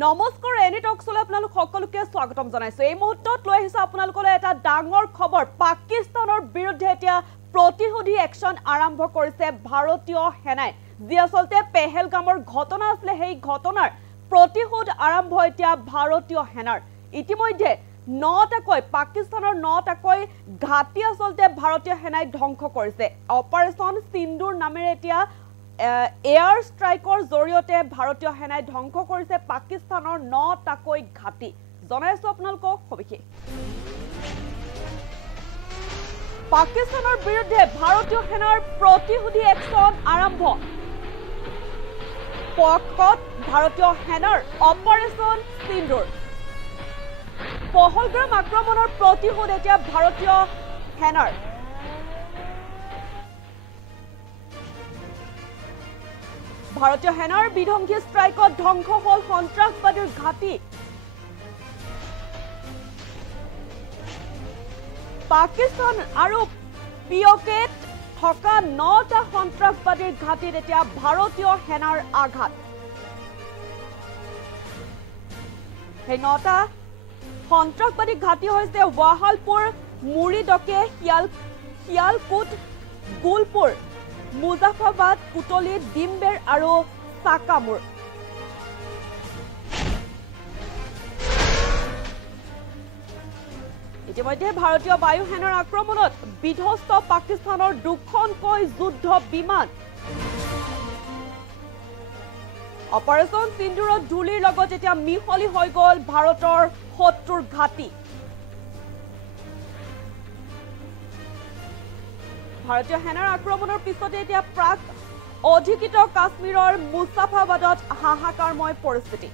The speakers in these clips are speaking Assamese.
নমস্কাৰ এনি টকছলৈ আপোনালোক সকলোকে স্বাগতম জনাইছো। এই মুহূৰ্তত লৈ আহিছো আপোনালোকলৈ এটা ডাঙৰ খবৰ। পাকিস্তানৰ বিৰুদ্ধে এতিয়া প্ৰতিশোধী একশন আৰম্ভ কৰিছে ভাৰতীয় সেনাই। যি আচলতে পেহেলগামৰ ঘটনা আছিল, সেই ঘটনাৰ প্ৰতিশোধ আৰম্ভ এতিয়া ভাৰতীয় সেনাৰ। ইতিমধ্যে 9টাকৈ পাকিস্তানৰ 9টাকৈ ঘাটি আচলতে ভাৰতীয় সেনাই ধ্বংস কৰিছে। অপাৰেশ্যন সিন্দুৰ নামেৰে এতিয়া এয়াৰ ষ্ট্ৰাইকৰ জৰিয়তে ভাৰতীয় সেনাই ধ্বংস কৰিছে পাকিস্তানৰ 9টাকৈ ঘাটি। জনাইছো আপোনালোকক সবিশেষ। পাকিস্তানৰ বিৰুদ্ধে ভাৰতীয় সেনাৰ প্ৰতিশোধী একশন আৰম্ভ। পকত ভাৰতীয় সেনাৰ অপাৰেশ্যন সিন্দুৰ। পহলগাম আক্ৰমণৰ প্ৰতিশোধ এতিয়া ভাৰতীয় সেনাৰ। ভাৰতীয় সেনাৰ বিধ্বংসী ষ্ট্ৰাইকত ধ্বংস হল সন্ত্ৰাসবাদীৰ ঘাটি। পাকিস্তান আৰু পিঅকেত থকা 9টা সন্ত্ৰাসবাদীৰ ঘাটিত এতিয়া ভাৰতীয় সেনাৰ আঘাত। সেই 9টা সন্ত্ৰাসবাদী ঘাটি হৈছে ৱাহালপুৰ, মুৰিডকে, শিয়ালকোট, গুলপুৰ, মুজাফাবাদ, কুটলি, ডিমবেৰ আৰু সাকামুৰ। ইতিমধ্যে ভাৰতীয় বায়ু সেনাৰ আক্ৰমণত বিধ্বস্ত পাকিস্তানৰ 2খনকৈ যুদ্ধ বিমান। অপাৰেশ্যন সিন্দুৰত ধূলিৰ লগত এতিয়া মিহলি হৈ গ'ল ভাৰতৰ শত্ৰুৰ ঘাটি। ভাৰতীয় সেনাৰ আক্ৰমণৰ পিছতে এতিয়া প্ৰাক অধিকৃত কাশ্মীৰৰ মুজাফাবাদত হাহাকাৰময় পৰিস্থিতি।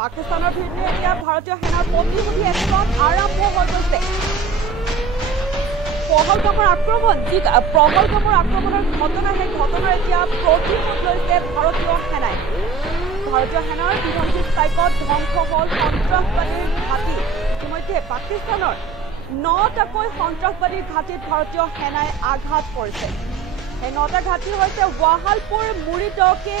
পাকিস্তানৰ বিৰুদ্ধে এতিয়া ভাৰতীয় সেনাৰ প্ৰতিশোধী একশন আৰম্ভ হৈ গৈছে। পহলগামৰ আক্ৰমণৰ ঘটনা, সেই ঘটনাৰ এতিয়া প্ৰতিশোধ লৈছে ভাৰতীয় সেনাই। ভাৰতীয় সেনাৰ বিধ্বংসী ষ্ট্ৰাইকত ধ্বংস হল সন্ত্ৰাসবাদীৰ ঘাটি। ইতিমধ্যে পাকিস্তানৰ 9টাকৈ সন্ত্ৰাসবাদীৰ ঘাটিত ভাৰতীয় সেনাই আঘাত কৰিছে। এই 9টা ঘাটি হৈছে ৱাহালপুৰ, মুৰিডকে,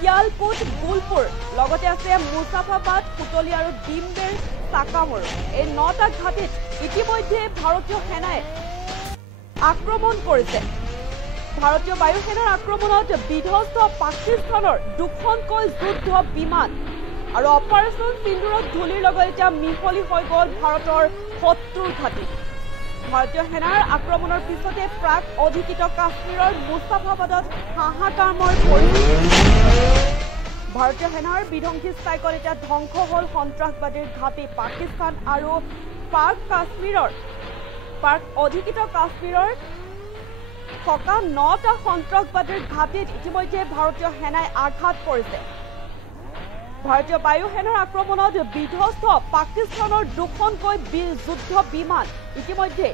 শিয়ালকোট, গুলপুৰ, লগতে আছে মুজাফাবাদ, কুটলি আৰু ডিমবেৰ, সাকামুৰ। এই 9টা ঘাটিত ইতিমধ্যে ভাৰতীয় সেনাই আক্ৰমণ কৰিছে। ভাৰতীয় বায়ু সেনাৰ আক্ৰমণত বিধ্বস্ত পাকিস্তানৰ 2খনকৈ যুদ্ধ বিমান আৰু অপাৰেশ্যন সিন্দুৰত ধূলিৰ লগত এতিয়া মিহলি হৈ গ'ল ভাৰতৰ শত্ৰুৰ ঘাটি। ভাৰতীয় সেনাৰ আক্ৰমণৰ পিছতে প্ৰাক অধিকৃত কাশ্মীৰৰ মুজাফাবাদত হাহাকাৰময় পৰিস্থিতি। ভাৰতীয় সেনাৰ বিধ্বংসী ষ্ট্ৰাইকত এতিয়া ধ্বংস হল সন্ত্ৰাসবাদীৰ ঘাটি। পাকিস্তান আৰু পাক অধিকৃত কাশ্মীৰৰ থকা 9টা সন্ত্ৰাসবাদীৰ ঘাটিত ইতিমধ্যে ভাৰতীয় সেনাই আঘাত কৰিছে। ভাৰতীয় বায়ু সেনাৰ আক্ৰমণত বিধ্বস্ত পাকিস্তানৰ 2খনকৈ যুদ্ধ বিমান। ইতিমধ্যে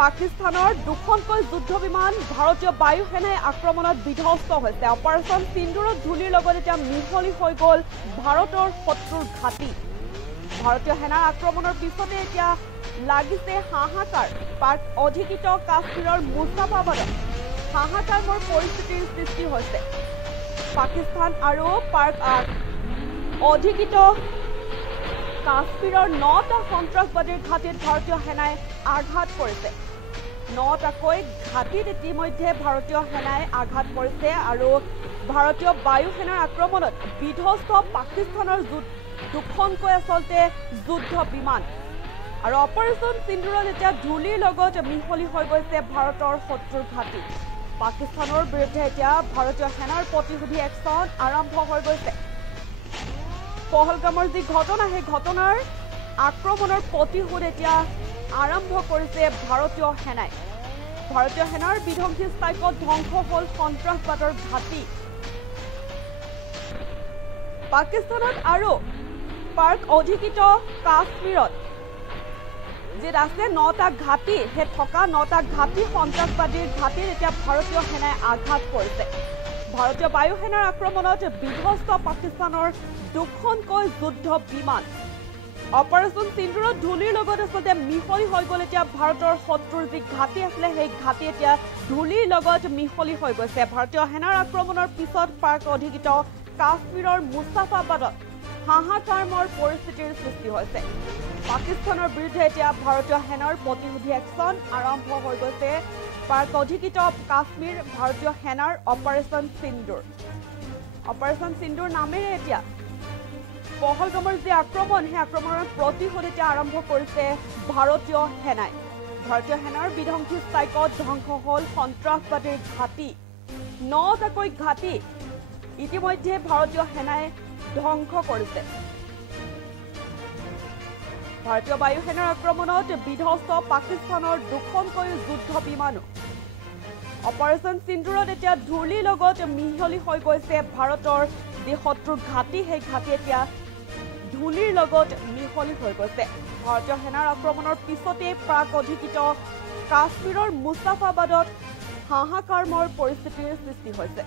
পাকিস্তানৰ 2খনকৈ যুদ্ধ বিমান ভাৰতীয় বায়ু সেনাই আক্ৰমণত বিধ্বস্ত হৈছে। অপাৰেশ্যন সিন্দুৰত ধূলিৰ লগত এতিয়া মিহলি হৈ গ'ল ভাৰতৰ শত্ৰুৰ ঘাটি। ভাৰতীয় সেনাৰ আক্ৰমণৰ পিছতে এতিয়া লাগিছে হাহাকাৰ। পাক অধিকৃত কাশ্মীৰৰ মুজাফাবাদত হাহাকাৰময় পৰিস্থিতিৰ সৃষ্টি হৈছে। পাকিস্তান আৰু পাক অধিকৃত কাশ্মীৰৰ 9টা সন্ত্ৰাসবাদীৰ ঘাটিত ভাৰতীয় সেনাই আঘাত কৰিছে। 9টাকৈ ঘাটিত ইতিমধ্যে ভাৰতীয় সেনাই আঘাত কৰিছে আৰু ভাৰতীয় বায়ু সেনাৰ আক্ৰমণত বিধ্বস্ত পাকিস্তানৰ 2খনকৈ আচলতে যুদ্ধ বিমান আৰু অপাৰেশ্যন সিন্দুৰত এতিয়া ধূলিৰ লগত মিহলি হৈ গৈছে ভাৰতৰ শত্ৰুৰ ঘাটি। পাকিস্তানৰ বিৰুদ্ধে এতিয়া ভাৰতীয় সেনাৰ প্ৰতিশোধী একশন আৰম্ভ হৈ গৈছে। পহলগামৰ যি ঘটনা, সেই ঘটনাৰ আক্ৰমণৰ প্ৰতিশোধ এতিয়া আৰম্ভ কৰিছে ভাৰতীয় সেনাই। ভাৰতীয় সেনাৰ বিধ্বংসী ষ্ট্ৰাইকত ধ্বংস হল সন্ত্ৰাসবাদৰ ঘাটি। পাকিস্তানত আৰু পাক অধিকৃত কাশ্মীৰত যি আছে 9টা ঘাটি, সেই থকা 9টা ঘাটি সন্ত্ৰাসবাদীৰ ঘাটিত এতিয়া ভাৰতীয় সেনাই আঘাত কৰিছে। ভাৰতীয় বায়ু সেনাৰ আক্ৰমণত বিধ্বস্ত পাকিস্তানৰ 2খনকৈ যুদ্ধ বিমান। অপাৰেশ্যন সিন্দুৰত ধূলিৰ লগত আচলতে মিহলি হৈ গ'ল এতিয়া ভাৰতৰ শত্ৰুৰ যি ঘাটি আছিলে, সেই ঘাটি এতিয়া ধূলিৰ লগত মিহলি হৈ গৈছে। ভাৰতীয় সেনাৰ আক্ৰমণৰ পিছত পাক অধিকৃত কাশ্মীৰৰ মুস্তাফাবাদত হাহাকাৰৰ পৰিস্থিতিৰ সৃষ্টি হৈছে পাকিস্তানৰ বিৰুদ্ধে এতিয়া ভাৰতীয় সেনাৰ প্ৰতিৰোধী একশ্যন আৰম্ভ হৈ গৈছে পাক অধিকৃত কাশ্মীৰ ভাৰতীয় সেনাৰ অপাৰেশ্যন সিন্দুৰ নামেৰে এতিয়া পহলগামৰ যে আক্ৰমণ সেই আক্ৰমণৰ প্ৰতিশোধ এতিয়া আৰম্ভ কৰিছে ভাৰতীয় সেনাৰ বিধ্বংসী ষ্ট্ৰাইকত ধ্বংস হল সন্ত্ৰাসবাদীৰ ঘাটি 9টাকৈ ঘাটি ইতিমধ্যে ভাৰতীয় সেনাই ধ্বংস কৰিছে ভাৰতীয় বায়ু সেনাৰ আক্ৰমণত বিধ্বস্ত পাকিস্তানৰ 2খনকৈ যুদ্ধ বিমানো অপাৰেশ্যন সিন্দুৰত এতিয়া ধূলিৰ লগত মিহলি হৈ গৈছে ভাৰতৰ যি শত্ৰুৰ ঘাটি সেই ঘাটি এতিয়া ধূলিৰ লগত মিহলি হৈ গৈছে ভাৰতীয় সেনাৰ আক্ৰমণৰ পিছতে প্ৰাক অধিকৃত কাশ্মীৰৰ মুস্তাফাবাদত হাহাকাৰৰ পৰিস্থিতিৰ সৃষ্টি হৈছে